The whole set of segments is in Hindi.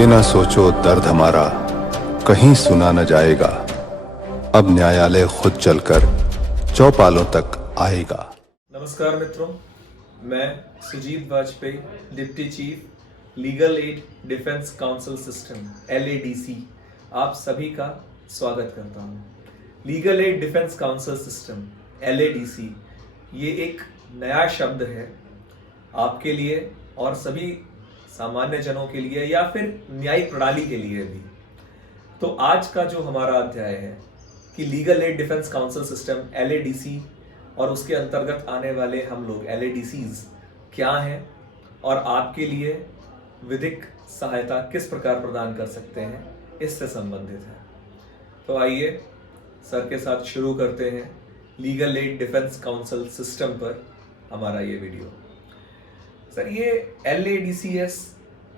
ये ना सोचो दर्द हमारा कहीं सुना न जाएगा, अब न्यायालय खुद चलकर चौपालों तक आएगा। नमस्कार मित्रों, मैं Sujeet Vajpayee, deputy chief legal aid defence counsel system LADC, आप सभी का स्वागत करता हूं। Legal aid defence counsel system LADC ये एक नया शब्द है आपके लिए और सभी सामान्य जनों के लिए या फिर न्यायिक प्रणाली के लिए भी। तो आज का जो हमारा अध्याय है कि legal aid defence counsel system LADC और उसके अंतर्गत आने वाले हम लोग LADCs क्या हैं और आपके लिए विधिक सहायता किस प्रकार प्रदान कर सकते हैं, इससे संबंधित है। तो आइए सर के साथ शुरू करते हैं legal aid defence counsel system पर हमारा ये वीडियो। सर, ये LADCS,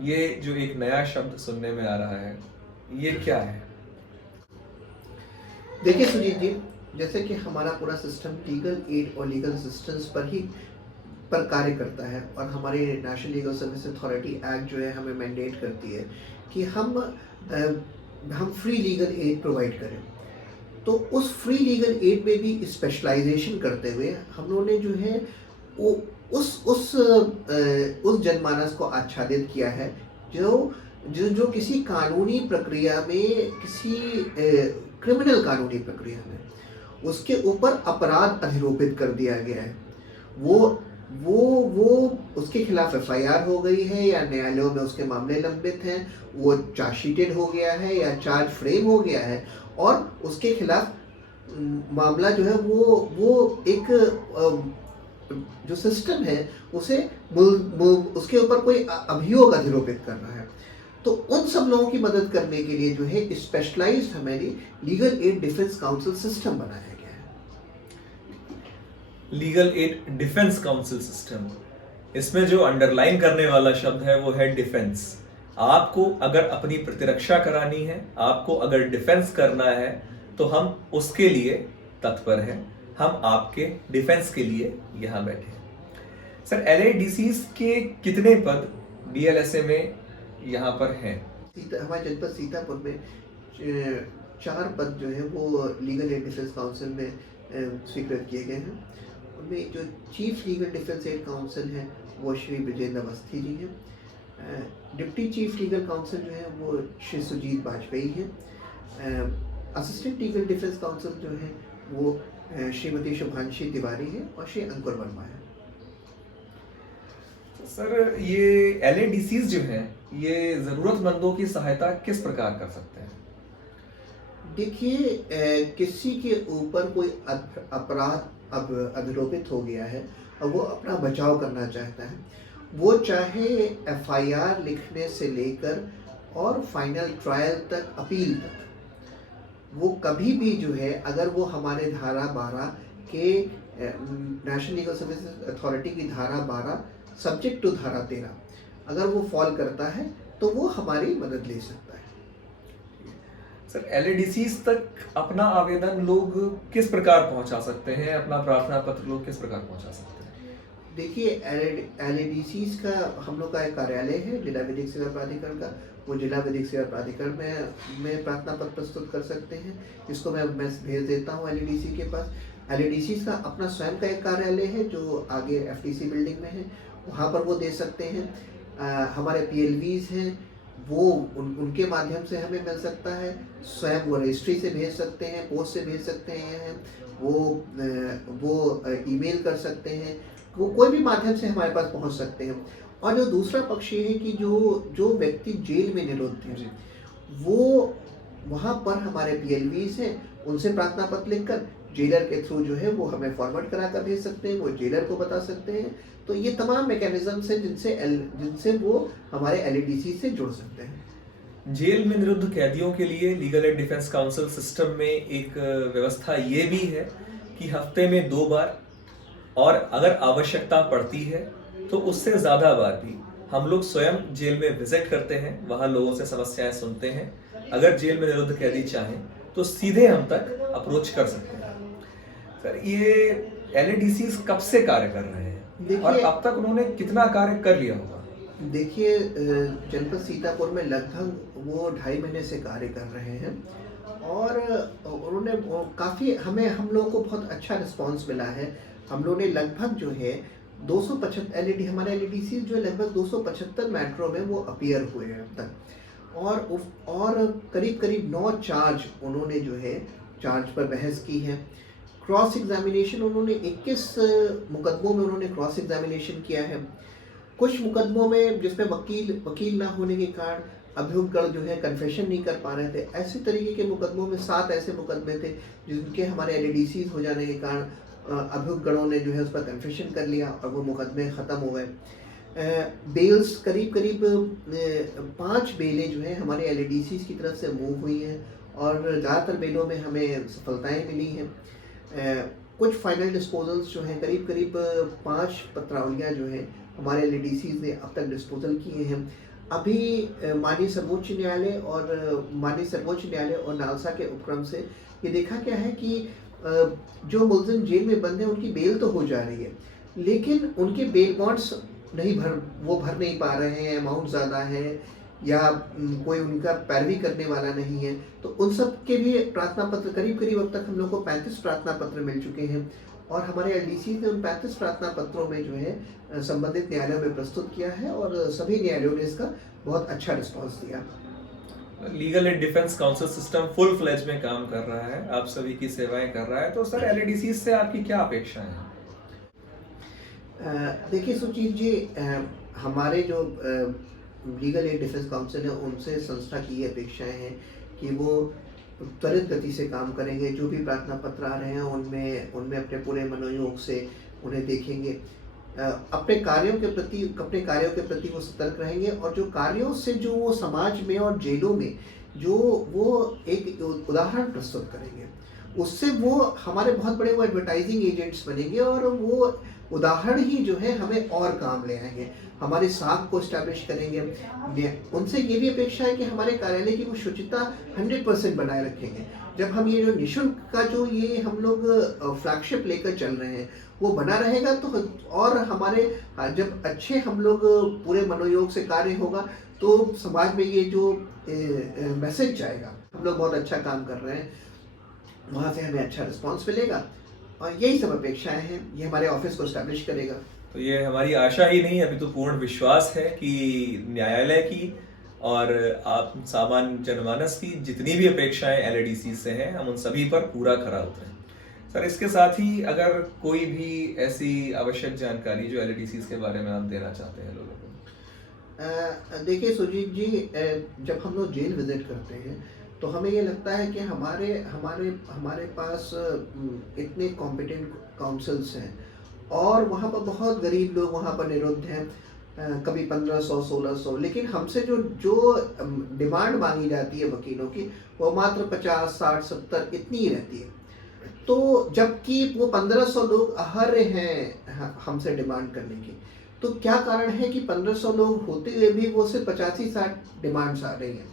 ये जो एक नया शब्द सुनने में आ रहा है, ये क्या है? देखिए सुजीत जी, जैसे कि हमारा पूरा सिस्टम लीगल एड और लीगल असिस्टेंस पर कार्य करता है और हमारी national legal service authority act जो है हमें मैंडेट करती है कि हम फ्री लीगल एड प्रोवाइड करें। तो उस फ्री लीगल एड में भी स्पेशलाइजेशन करते हुए हम लोगों ने जो है वो उस जनमानस को आच्छादित किया है जो किसी कानूनी प्रक्रिया में, किसी क्रिमिनल कानूनी प्रक्रिया में उसके ऊपर अपराध अधिरोपित कर दिया गया है। वो उसके खिलाफ FIR हो गई है या न्यायालयों में उसके मामले लंबित हैं, वो चार्जशीटेड हो गया है या चार्ज फ्रेम हो गया है और उसके खिलाफ मामला जो है वो एक जो सिस्टम है उसे उसके ऊपर कोई अभियोग अधिरोपित करना है। तो उन सब लोगों की मदद करने के लिए जो है स्पेशलाइज्ड हमारी legal aid defence counsel system बनाया गया है। Legal aid defence counsel system, इसमें जो अंडरलाइन करने वाला शब्द है वो है डिफेंस। आपको अगर अपनी प्रतिरक्षा करानी है, आपको अगर डिफेंस करना है, तो हम उसके लिए तत्पर हैं। हम आपके डिफेंस के लिए यहाँ बैठे हैं। सर, LADCs के कितने पद DLSA में यहाँ पर हैं? हमारे जनपद सीतापुर में 4 पद जो है वो लीगल एड डिफेंस काउंसिल में स्वीकृत किए गए हैं। उनमें जो chief legal defence aid counsel है वो श्री विजेंद्र अवस्थी जी हैं। डिप्टी चीफ लीगल काउंसिल जो है वो श्री सुजीत वाजपेयी हैं। असिस्टेंट लीगल डिफेंस काउंसिल जो है वो श्रीमती शुभांशी तिवारी है और श्री अंकुर वर्मा है। सर, ये LADCs जो हैं, ये जरूरतमंदों की सहायता किस प्रकार कर सकते हैं? देखिए, किसी के ऊपर कोई अपराध अब अधिरोपित हो गया है और वो अपना बचाव करना चाहता है, वो चाहे FIR लिखने से लेकर और फाइनल ट्रायल तक, अपील तक, वो कभी भी जो है अगर वो हमारे धारा 12 के नेशनल लीगल सर्विस अथॉरिटी की धारा 12 सब्जेक्ट टू धारा 13 अगर वो फॉल करता है तो वो हमारी मदद ले सकता है। सर, LADCs तक अपना आवेदन लोग किस प्रकार पहुंचा सकते हैं? अपना प्रार्थना पत्र लोग किस प्रकार पहुंचा सकते हैं? देखिए, LADCs का हम लोग का एक कार्यालय है जिला विधिक सेवा प्राधिकरण का। वो जिला विधिक सेवा प्राधिकरण में प्रार्थना पत्र प्रस्तुत कर सकते हैं, जिसको मैं भेज देता हूँ LADC के पास। LADCs का अपना स्वयं का एक कार्यालय है जो आगे FTC बिल्डिंग में है, वहाँ पर वो दे सकते हैं। हमारे PLVs हैं, वो उनके माध्यम से हमें मिल सकता है। स्वयं वो रजिस्ट्री से भेज सकते हैं, पोस्ट से भेज सकते हैं, वो ईमेल कर सकते हैं, वो कोई भी माध्यम से हमारे पास पहुंच सकते हैं। और जो दूसरा पक्ष ये है कि जो व्यक्ति जेल में निरुद्ध है, वो वहाँ पर हमारे PLVs हैं, उनसे प्रार्थना पत्र लिखकर जेलर के थ्रू जो है वो हमें फॉरवर्ड करा कर भेज सकते हैं, वो जेलर को बता सकते हैं। तो ये तमाम मैकेनिज्म्स हैं जिनसे वो हमारे LADC से जुड़ सकते हैं। जेल में निरुद्ध कैदियों के लिए legal aid defence counsel system में एक व्यवस्था ये भी है कि हफ्ते में 2 बार और अगर आवश्यकता पड़ती है तो उससे ज़्यादा बार भी हम लोग स्वयं जेल में विजिट करते हैं, वहाँ लोगों से समस्याएं सुनते हैं। अगर जेल में निरुद्ध कैदी चाहें तो सीधे हम तक अप्रोच कर सकते हैं। सर, ये LADCs कब से कार्य कर रहे हैं और अब तक उन्होंने कितना कार्य कर लिया होगा? देखिए जनपद सीतापुर में लगभग वो 2.5 महीने से कार्य कर रहे हैं और उन्होंने काफ़ी हमें हम लोगों को बहुत अच्छा रिस्पांस मिला है। हम लोगों ने लगभग जो है 275 एलईडी हमारे एलईडीसी जो है लगभग 275 मेट्रो में वो अपीयर हुए हैं अब तक और करीब करीब 9 चार्ज उन्होंने जो है चार्ज पर बहस की है। क्रॉस एग्जामिनेशन उन्होंने 21 मुकदमों में उन्होंने क्रॉस एग्जामिनेशन किया है। कुछ मुकदमों में जिसमें वकील ना होने के कारण अभियुक्तगण जो है कन्फेशन नहीं कर पा रहे थे। ऐसे तरीके के मुकदमों में 7 ऐसे मुकदमे थे जिनके हमारे एलईडीसी हो जाने के कारण अभियुक्तगणों ने जो है उस पर कन्फेशन कर लिया और वो मुकदमे ख़त्म हो गए। बेल्स करीब 5 बेलें जो है हमारे एलईडीसी की तरफ से मूव हुई हैं और ज़्यादातर बेलों में हमें सफलताएँ मिली हैं। कुछ फाइनल डिस्पोजल्स जो हैं करीब 5 पत्रावलियाँ जो हैं हमारे एलईडीसी ने अब तक डिस्पोजल किए हैं। अभी माननीय सर्वोच्च न्यायालय और नालसा के उपक्रम से ये देखा गया है कि जो मुलजिम जेल में बंद हैं उनकी बेल तो हो जा रही है, लेकिन उनके बेल बॉन्ड्स भर नहीं पा रहे हैं, अमाउंट ज़्यादा है या कोई उनका पैरवी करने वाला नहीं है। तो उन सब के भी प्रार्थना पत्र करीब अब तक हम लोग को 35 प्रार्थना पत्र मिल चुके हैं और हमारे एलडीसी ने उन 35 प्रार्थना पत्रों में जो है संबंधित न्यायालयों में प्रस्तुत किया है और सभी न्यायालयों ने इसका बहुत अच्छा रिस्पॉन्स दिया। Legal aid defence counsel system full fledge में काम कर रहा है, आप सभी की सेवाएं कर रहा है, तो सर एलईडीसी से आपकी क्या अपेक्षाएं हैं? देखिए सुजीत जी, हमारे जो लीगल एड डिफेंस काउंसिल है उनसे संस्था की ये अपेक्षाएं हैं कि वो त्वरित गति से काम करेंगे। जो भी प्रार्थना पत्र आ रहे हैं उनमें अपने पूरे मनोयोग से उन्हें देखेंगे, अपने कार्यों के प्रति वो सतर्क रहेंगे और जो कार्यों से जो वो समाज में और जेलों में जो वो एक उदाहरण प्रस्तुत करेंगे, उससे वो हमारे बहुत बड़े वो एडवर्टाइजिंग एजेंट्स बनेंगे और वो उदाहरण ही जो है हमें और काम ले आएंगे, हमारे साख को इस्टेब्लिश करेंगे। उनसे ये भी अपेक्षा है कि हमारे कार्यालय की वो शुचिता 100% बनाए रखेंगे। जब हम ये जो निःशुल्क का जो ये हम लोग फ्लैगशिप लेकर चल रहे हैं वो बना रहेगा तो और हमारे जब अच्छे हम लोग पूरे मनोयोग से कार्य होगा तो समाज में ये जो मैसेज जाएगा हम लोग बहुत अच्छा काम कर रहे हैं, वहाँ से हमें अच्छा रिस्पांस मिलेगा और यही सब अपेक्षाएं हैं। ये हमारे ऑफिस को एस्टैब्लिश करेगा। तो ये हमारी आशा ही नहीं, अभी तो पूर्ण विश्वास है कि न्यायालय की और आप सामान्य जनमानस की जितनी भी अपेक्षाएं एलईडीसी से हैं हम उन सभी पर पूरा खरा उतरें। सर इसके साथ ही अगर कोई भी ऐसी आवश्यक जानकारी जो एलईडीसी के बारे में आप देना चाहते हैं लोगों को? देखिए सुजीत जी, जब हम लोग जेल विजिट करते हैं तो हमें ये लगता है कि हमारे पास इतने कॉम्पिटेंट काउंसिल्स हैं और वहाँ पर बहुत गरीब लोग वहाँ पर निरुद्ध हैं, कभी 1500-1600, लेकिन हमसे जो डिमांड मांगी जाती है वकीलों की वो मात्र 50, 60, 70 इतनी ही रहती है। तो जबकि वो 1500 लोग अहर्य हैं हमसे डिमांड करने की, तो क्या कारण है कि 1500 लोग होते हुए भी वो सिर्फ 85-60 डिमांड्स आ रही हैं?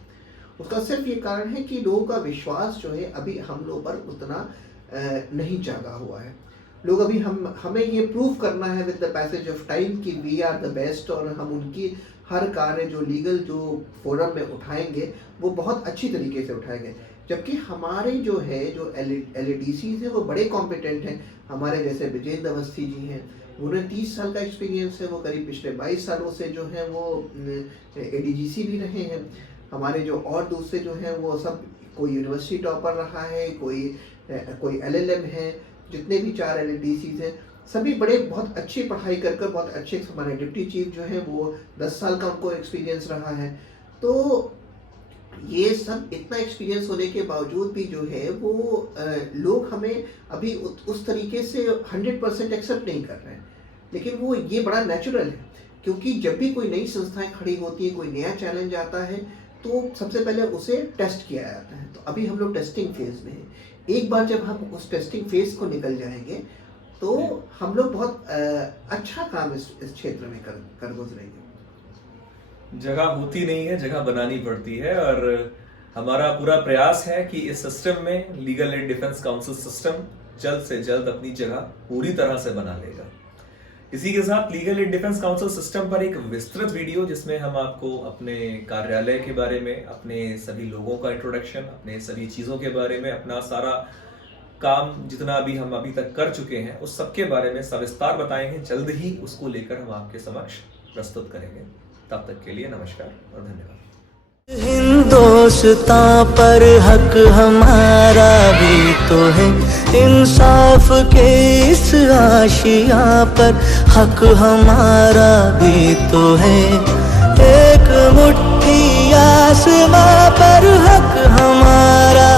उसका सिर्फ ये कारण है कि लोगों का विश्वास जो है अभी हम लोग पर उतना नहीं जागा हुआ है। लोग अभी हमें ये प्रूव करना है with the passage of time कि वी आर द बेस्ट और हम उनकी हर कार्य जो लीगल जो फोरम में उठाएंगे वो बहुत अच्छी तरीके से उठाएंगे। जबकि हमारे जो एलईडीसी है वो बड़े कॉम्पिटेंट हैं। हमारे जैसे विजेंद्र अवस्थी जी हैं, उन्हें 30 साल का एक्सपीरियंस है, वो करीब पिछले 22 सालों से जो हैं वो एडीजीसी भी रहे हैं। हमारे जो और दूसरे जो हैं वो सब कोई यूनिवर्सिटी टॉपर रहा है, कोई एलएलएम है, जितने भी 4 एलईडीसी हैं सभी बहुत अच्छी पढ़ाई कर बहुत अच्छे। हमारे डिप्टी चीफ जो है वो 10 साल का उनको एक्सपीरियंस रहा है। तो ये सब इतना एक्सपीरियंस होने के बावजूद भी जो है वो लोग हमें अभी उस तरीके से 100% एक्सेप्ट नहीं कर रहे हैं। लेकिन वो ये बड़ा नेचुरल है, क्योंकि जब भी कोई नई संस्थाएं खड़ी होती है, कोई नया चैलेंज आता है तो सबसे पहले उसे टेस्ट किया जाता है। तो अभी हम लोग टेस्टिंग फेज में हैं। एक बार जब हम उस टेस्टिंग फेज को निकल जाएंगे तो हम लोग बहुत अच्छा काम इस क्षेत्र में कर गुजरेंगे। जगह होती नहीं है, जगह बनानी पड़ती है और हमारा पूरा प्रयास है कि इस सिस्टम में legal aid defence counsel system जल्द से जल्द अपनी जगह पूरी तरह से बना लेगा। इसी के साथ legal aid defence counsel system पर एक विस्तृत वीडियो जिसमें हम आपको अपने कार्यालय के बारे में, अपने सभी लोगों का इंट्रोडक्शन, अपने सभी चीज़ों के बारे में, अपना सारा काम जितना भी हम अभी तक कर चुके हैं उस सब के बारे में सविस्तार बताएंगे। जल्द ही उसको लेकर हम आपके समक्ष प्रस्तुत करेंगे। तब तक के लिए नमस्कार और धन्यवाद। हिंदुस्तां पर हक हमारा भी तो है, इंसाफ के इस आशिया पर हक हमारा भी तो है। एक मुट्ठी आसमां पर हक हमारा